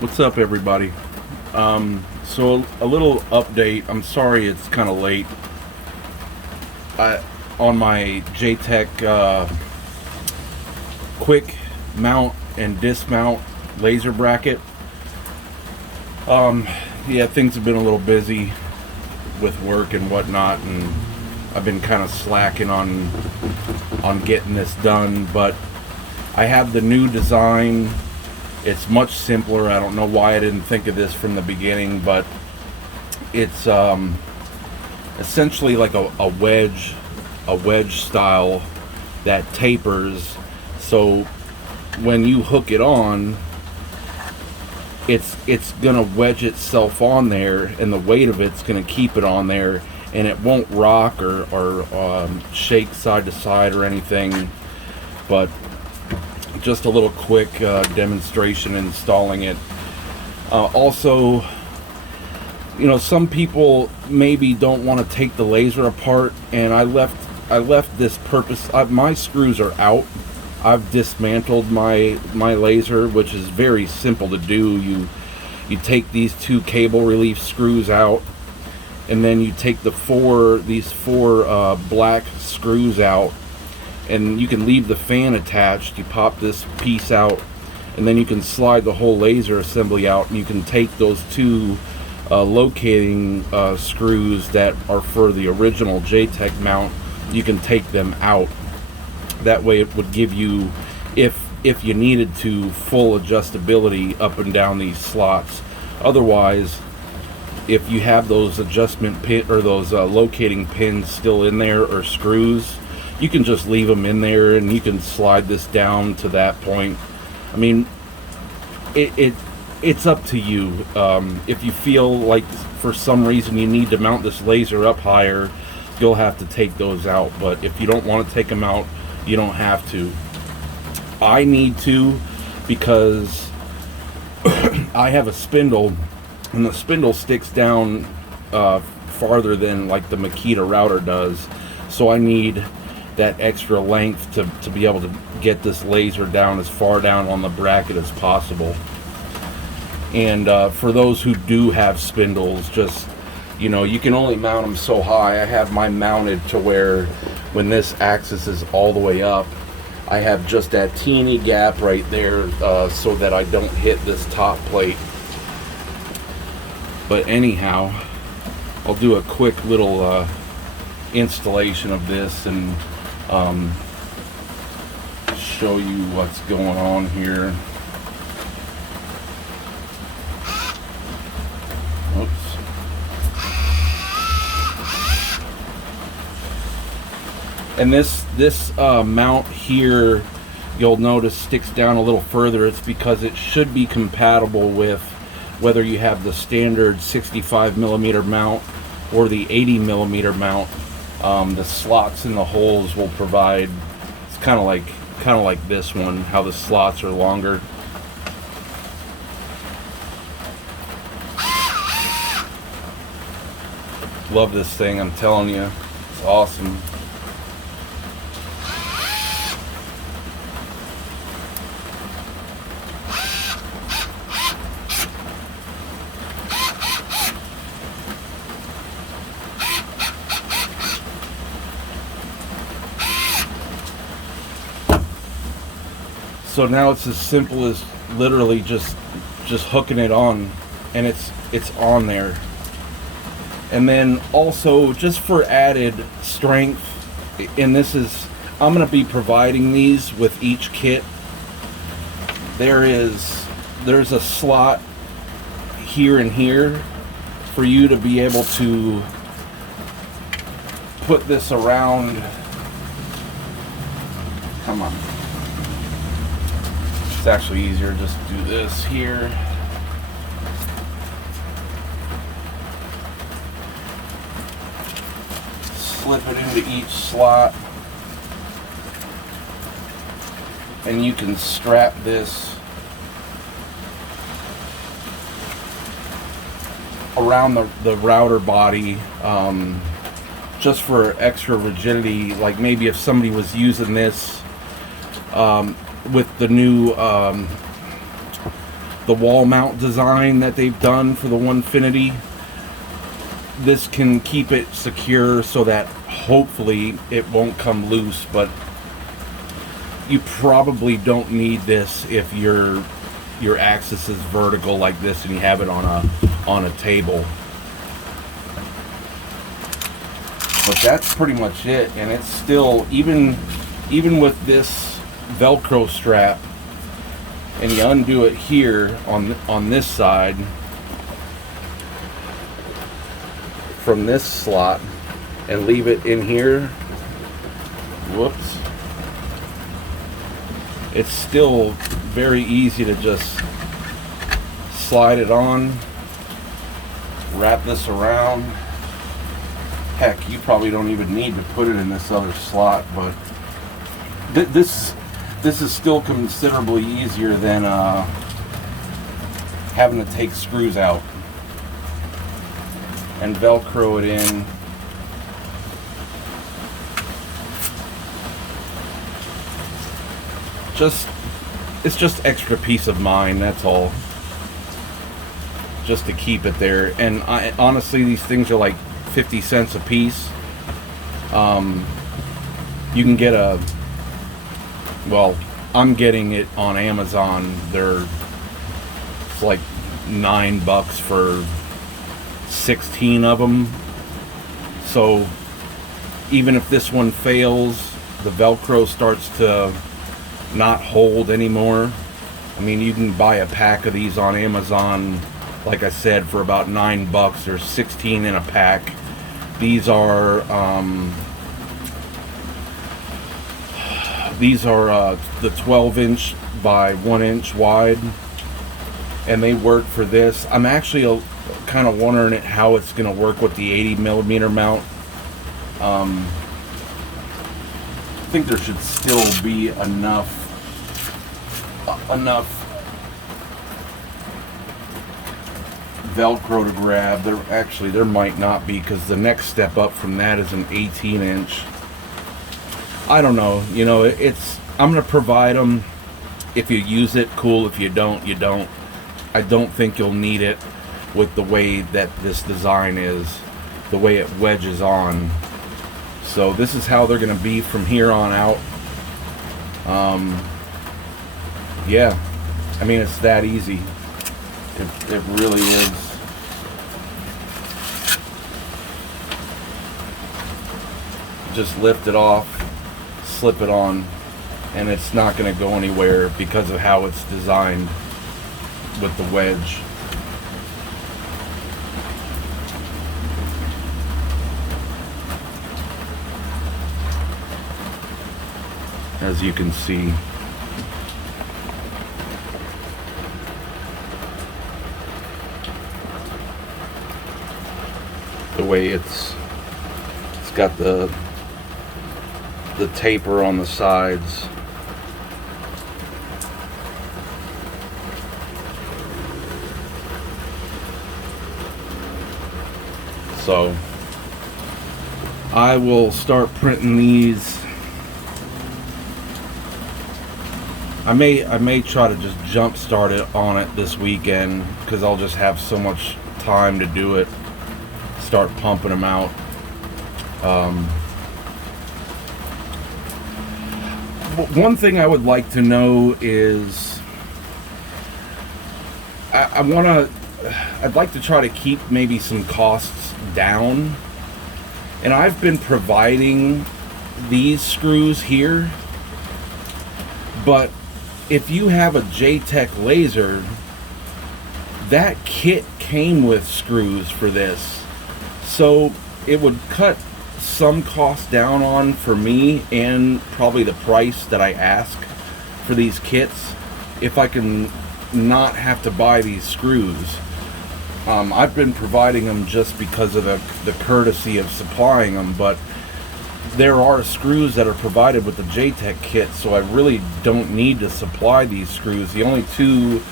What's up, everybody? So a little update. I'm sorry it's kind of late. On my JTech quick mount and dismount laser bracket. Yeah, things have been a little busy with work and whatnot, and I've been kind of slacking on getting this done. But I have the new design. It's much simpler. I don't know why I didn't think of this from the beginning, but it's essentially like a wedge style that tapers. So when you hook it on, it's gonna wedge itself on there, and the weight of it's gonna keep it on there, and it won't rock or shake side to side or anything. But just a little quick demonstration installing it. Also, you know, some people maybe don't want to take the laser apart, and I left this purpose. My screws are out. I've dismantled my laser, which is very simple to do. You take these two cable relief screws out, and then you take these four black screws out, and you can leave the fan attached. You pop this piece out, and then you can slide the whole laser assembly out, and you can take those two locating screws that are for the original JTech mount. You can take them out. That way it would give you, if you needed to, full adjustability up and down these slots. Otherwise, if you have those adjustment pin or those locating pins still in there, or screws, you can just leave them in there, and you can slide this down to that point. I mean, it's up to you. If you feel like for some reason you need to mount this laser up higher, you'll have to take those out. But if you don't want to take them out, you don't have to. I need to, because I have a spindle, and the spindle sticks down farther than like the Makita router does. So I need that extra length to be able to get this laser down as far down on the bracket as possible. And for those who do have spindles, just, you know, you can only mount them so high. I have mine mounted to where when this axis is all the way up, I have just that teeny gap right there so that I don't hit this top plate. But anyhow, I'll do a quick little installation of this and show you what's going on here. Oops. And this mount here, you'll notice, sticks down a little further. It's because it should be compatible with whether you have the standard 65 millimeter mount or the 80 millimeter mount. The slots in the holes will provide, it's kind of like this one, how the slots are longer. Love this thing, I'm telling you, it's awesome. So now it's as simple as literally just hooking it on, and it's on there. And then also, just for added strength, and I'm going to be providing these with each kit. There's a slot here and here for you to be able to put this around. Come on. It's actually easier just to do this here. Slip it into each slot, and you can strap this around the router body, just for extra rigidity. Like maybe if somebody was using this with the new the wall mount design that they've done for the Onefinity. This can keep it secure so that hopefully it won't come loose, but you probably don't need this if your axis is vertical like this and you have it on a table. But that's pretty much it, and it's still, even with this Velcro strap, and you undo it here on this side from this slot and leave it in here, whoops, it's still very easy to just slide it on, wrap this around. Heck, you probably don't even need to put it in this other slot, but this is still considerably easier than having to take screws out and Velcro it in. It's just extra peace of mind, that's all. Just to keep it there. And honestly, these things are like 50 cents a piece. You can get well, I'm getting it on Amazon. It's like $9 for 16 of them. So even if this one fails, the Velcro starts to not hold anymore. I mean, you can buy a pack of these on Amazon, like I said, for about $9. There's 16 in a pack. These are the 12-inch by 1-inch wide, and they work for this. I'm actually kind of wondering how it's going to work with the 80mm mount. I think there should still be enough Velcro to grab. There might not be, because the next step up from that is an 18-inch. I don't know. You know, I'm going to provide them. If you use it, cool. If you don't, you don't. I don't think you'll need it with the way that this design is, the way it wedges on. So this is how they're going to be from here on out. Yeah, I mean, it's that easy. It really is. Just lift it off, slip it on, and it's not going to go anywhere because of how it's designed with the wedge. As you can see. The way it's got the taper on the sides. So I will start printing these. I may try to just jump start it on it this weekend, because I'll just have so much time to do it. Start pumping them out. One thing I would like to know is I'd like to try to keep maybe some costs down, and I've been providing these screws here, but if you have a JTech Laser, that kit came with screws for this, so it would cut some cost down on for me, and probably the price that I ask for these kits, if I can not have to buy these screws. I've been providing them just because of the courtesy of supplying them, but there are screws that are provided with the JTech kit, so I really don't need to supply these screws. The only two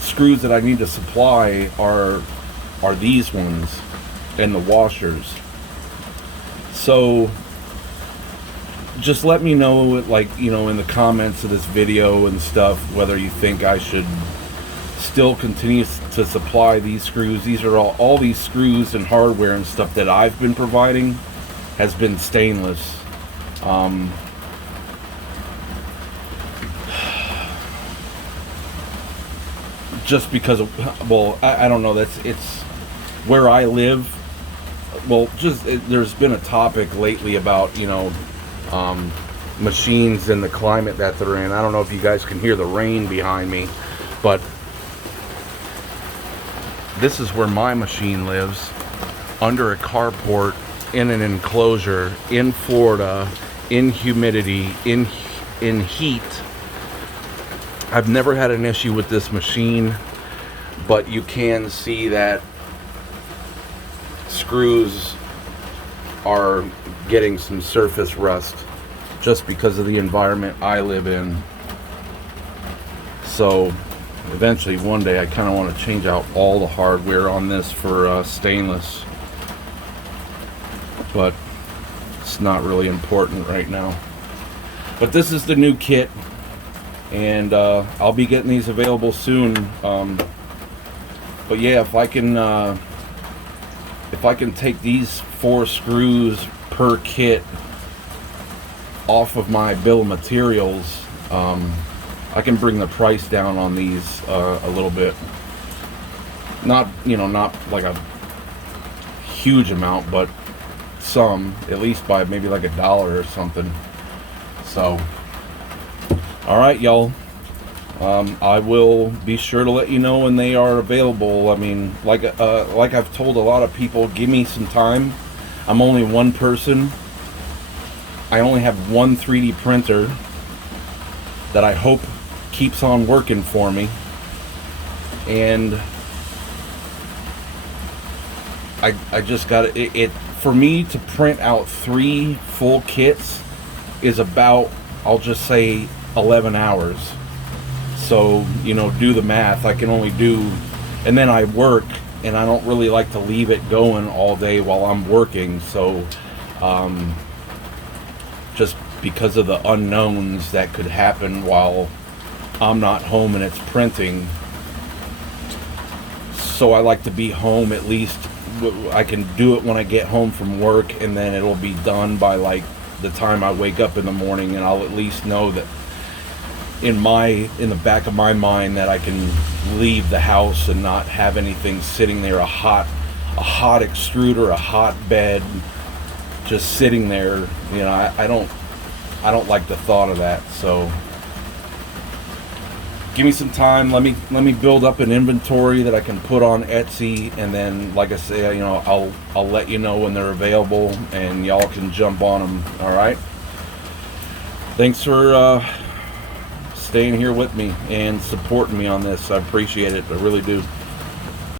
screws that I need to supply are these ones and the washers. So just let me know, like, you know, in the comments of this video and stuff, whether you think I should still continues to supply these screws. These are all these screws and hardware and stuff that I've been providing has been stainless. Just because of, well, I don't know, it's where I live. Well, there's been a topic lately about, you know, machines and the climate that they're in. I don't know if you guys can hear the rain behind me, but this is where my machine lives, under a carport, in an enclosure, in Florida, in humidity, in heat. I've never had an issue with this machine, but you can see that screws are getting some surface rust just because of the environment I live in. So eventually one day I kind of want to change out all the hardware on this for stainless, but it's not really important right now. But this is the new kit, and I'll be getting these available soon. But yeah, if I can take these 4 screws per kit off of my bill of materials, I can bring the price down on these a little bit. Not, you know, not like a huge amount, but some, at least by maybe like $1 or something. So, all right, y'all. I will be sure to let you know when they are available. I mean, like I've told a lot of people, give me some time. I'm only one person. I only have one 3D printer that I hope keeps on working for me. And I just got it for me to print out 3 full kits is about, I'll just say, 11 hours. So, you know, do the math. I can only do, and then I work, and I don't really like to leave it going all day while I'm working. So just because of the unknowns that could happen while I'm not home and it's printing, so I like to be home at least. I can do it when I get home from work, and then it'll be done by like the time I wake up in the morning, and I'll at least know that in the back of my mind that I can leave the house and not have anything sitting there, a hot extruder, a hot bed just sitting there. You know, I don't like the thought of that. So give me some time. Let me build up an inventory that I can put on Etsy, and then, like I say, you know, I'll let you know when they're available, and y'all can jump on them. All right. Thanks for staying here with me and supporting me on this. I appreciate it. I really do.